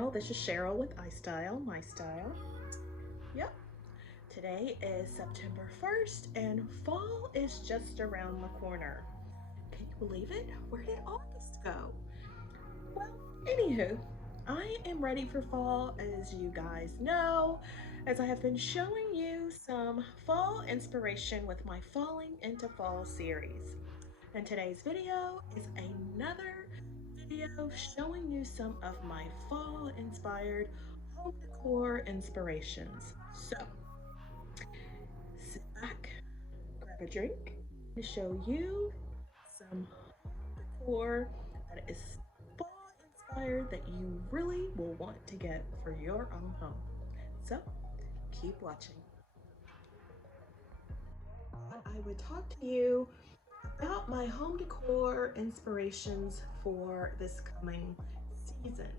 channel. This is Sheryl with iStylEMYSTYLE. Yep, today is September 1st and fall is just around the corner. Can you believe it? Where did August go? Well, anywho, I am ready for fall, as you guys know, as I have been showing you some fall inspiration with my Falling into Fall series. And today's video is another video showing you some of my fall inspired home decor inspirations. So sit back, grab a drink, to show you some home decor that is fall inspired that you really will want to get for your own home. So keep watching. I would talk to you about my home decor inspirations for this coming season.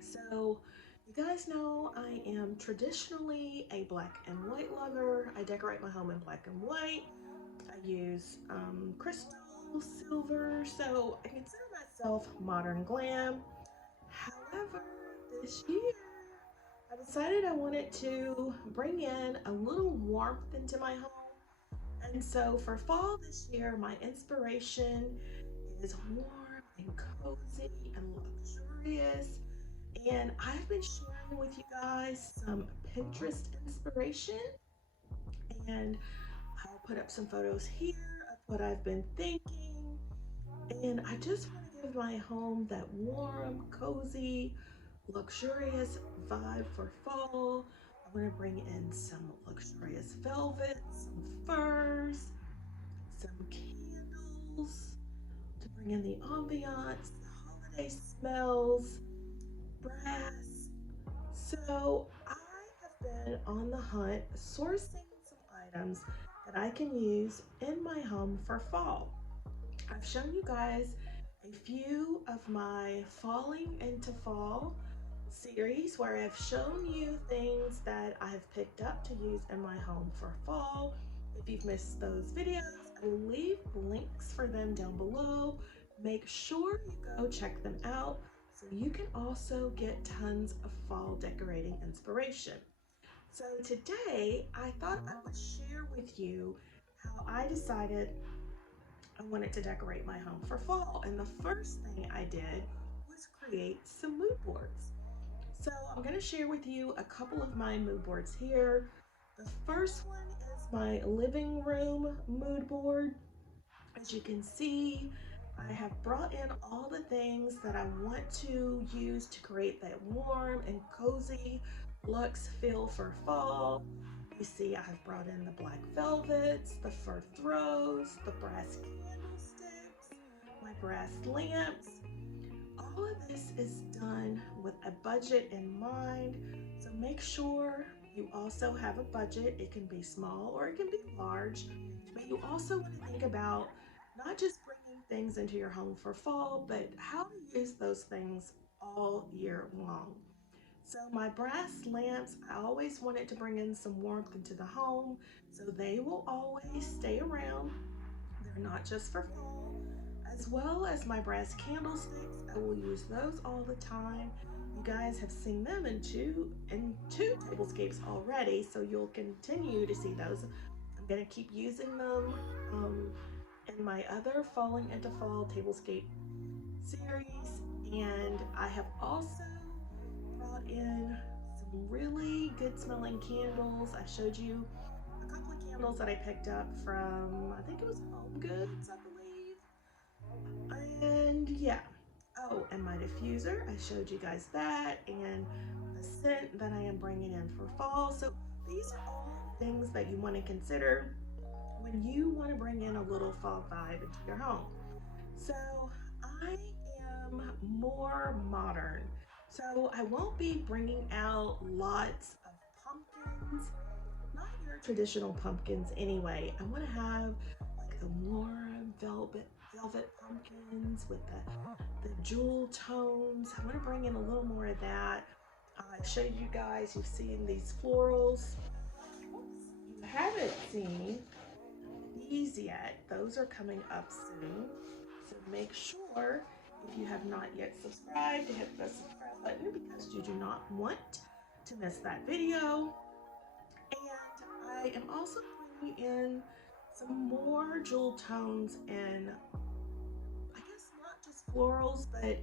So you guys know I am traditionally a black and white lover. I decorate my home in black and white. I use crystal, silver, so I consider myself modern glam. However, this year I decided I wanted to bring in a little warmth into my home. And so for fall this year, my inspiration is warm and cozy and luxurious. And I've been sharing with you guys some Pinterest inspiration. And I'll put up some photos here of what I've been thinking. And I just want to give my home that warm, cozy, luxurious vibe for fall. I want to bring in some luxurious velvet, some furs, some candles to bring in the ambiance, the holiday smells, brass. So I have been on the hunt sourcing some items that I can use in my home for fall. I've shown you guys a few of my Falling into Fall series where I've shown you things that I've picked up to use in my home for fall. If you've missed those videos, I will leave links for them down below. Make sure you go check them out so you can also get tons of fall decorating inspiration. So today I thought I would share with you how I decided I wanted to decorate my home for fall. And the first thing I did was create some mood boards. So I'm going to share with you a couple of my mood boards here. The first one is my living room mood board. As you can see, I have brought in all the things that I want to use to create that warm and cozy luxe feel for fall. You see, I have brought in the black velvets, the fur throws, the brass candlesticks, my brass lamps. All of this is done with a budget in mind, so make sure you also have a budget. It can be small or it can be large, but you also want to think about not just bringing things into your home for fall, but how to use those things all year long. So my brass lamps, I always wanted to bring in some warmth into the home, so they will always stay around. They're not just for fall. As well as my brass candlesticks, I will use those all the time. You guys have seen them in two tablescapes already, so you'll continue to see those. I'm gonna keep using them in my other Falling into Fall tablescape series, and I have also brought in some really good smelling candles. I showed you a couple of candles that I picked up from, I think it was Home Goods, I believe. And yeah. Oh, and my diffuser, I showed you guys that, and the scent that I am bringing in for fall. So these are all things that you want to consider when you want to bring in a little fall vibe into your home. So I am more modern. So I won't be bringing out lots of pumpkins, not your traditional pumpkins anyway. I want to have like the warm velvet pumpkins with the jewel tones. I want to bring in a little more of that. I showed you guys, you've seen these florals. You haven't seen these yet. Those are coming up soon. So make sure If you have not yet subscribed, hit the subscribe button because you do not want to miss that video. And I am also bringing in some more jewel tones in, I guess, not just florals, but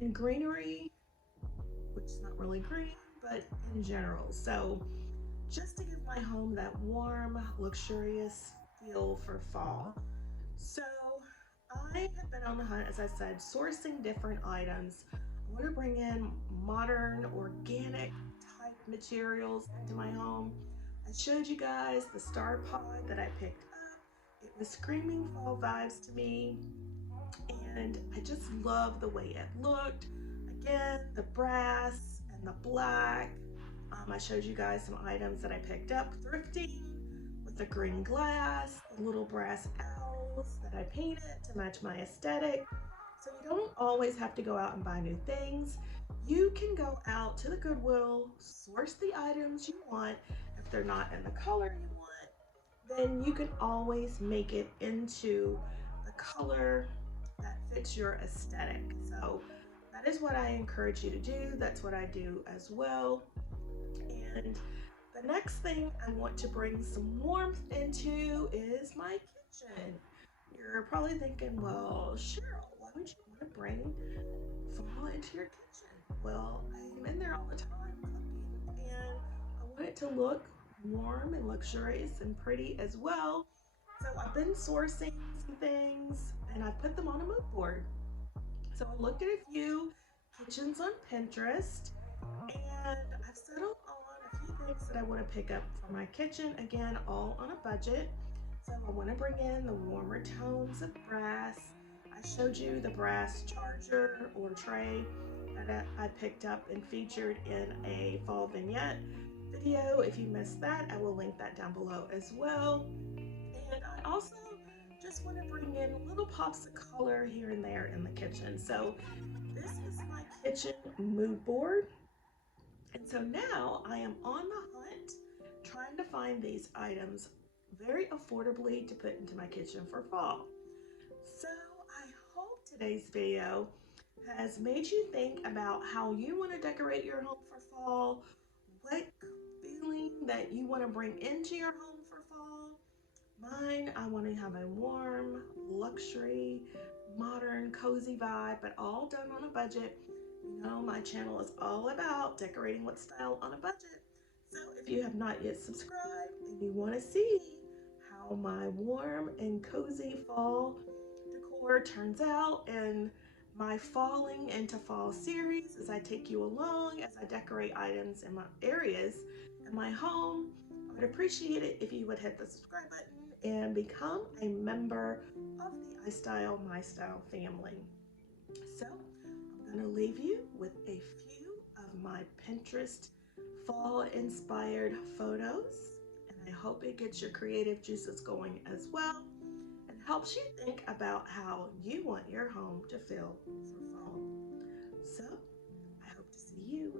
in greenery, which is not really green, but in general. So just to give my home that warm, luxurious feel for fall. So I have been on the hunt, as I said, sourcing different items. I want to bring in modern, organic type materials into my home. I showed you guys the star pod that I picked up. It was screaming fall vibes to me, and I just love the way it looked. Again, the brass and the black. I showed you guys some items that I picked up thrifting with the green glass, the little brass owls that I painted to match my aesthetic. So you don't always have to go out and buy new things. You can go out to the Goodwill, source the items you want. If they're not in the color you want, then you can always make it into the color that fits your aesthetic. So that is what I encourage you to do. That's what I do as well. And the next thing I want to bring some warmth into is my kitchen. You're probably thinking, well, Cheryl, why would you want to bring fall into your kitchen? Well, I'm in there all the time cooking, and I want it to look warm and luxurious and pretty as well. So I've been sourcing some things and I put them on a mood board. So I looked at a few kitchens on Pinterest, and I've settled on a few things that I want to pick up for my kitchen. Again, all on a budget. So I want to bring in the warmer tones of brass. I showed you the brass charger or tray that I picked up and featured in a fall vignette video. If you missed that, I will link that down below as well. And I also just want to bring in little pops of color here and there in the kitchen. So this is my kitchen mood board. And so now I am on the hunt trying to find these items very affordably to put into my kitchen for fall. So I hope today's video has made you think about how you want to decorate your home for fall, what feeling that you want to bring into your home for fall. Mine, I want to have a warm, luxury, modern, cozy vibe, but all done on a budget. You know, my channel is all about decorating with style on a budget. So if you have not yet subscribed and you want to see how my warm and cozy fall decor turns out and my falling into fall series as I take you along as I decorate items in my areas in my home, I would appreciate it if you would hit the subscribe button and become a member of the iStylEMYSTYLE family. So I'm going to leave you with a few of my Pinterest fall inspired photos, and I hope it gets your creative juices going as well and helps you think about how you want your home to feel for fall. So I hope to see you